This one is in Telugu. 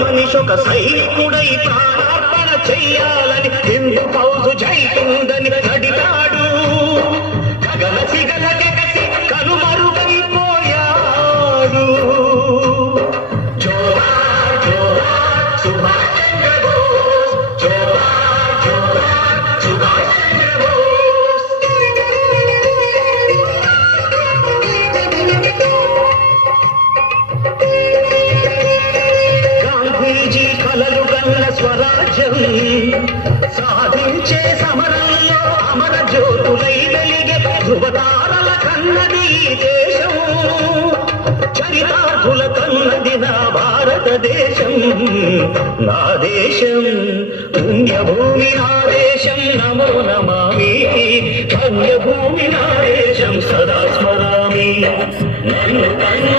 మనిషొక సైనికుడై ప్రాణార్పణ చెయ్యాలని హిందూ ఫౌజు జైతుందని అడిగాడు. గగన సిగల గగసి కనుమరుగైపోయాడు. జోహార్ జోహార్ సుభాష్ చంద్ర బోస్, జోహార్ జోహార్ సుభాష్ చంద్ర బోస్. గాంధీజీ కలలు కన్న స్వరాజ్యం సాధించే సమరంలో అమర జ్యోతులై వెలిగే ధృవతారల కన్నది ఈ దేశం. చరితార్థుల కన్నది నా భారతదేశం. నా దేశం పుణ్యభూమి, నా దేశం నమో నమామి. పుణ్యభూమి నా దేశం సదా స్మరామి. నన్ను కన్న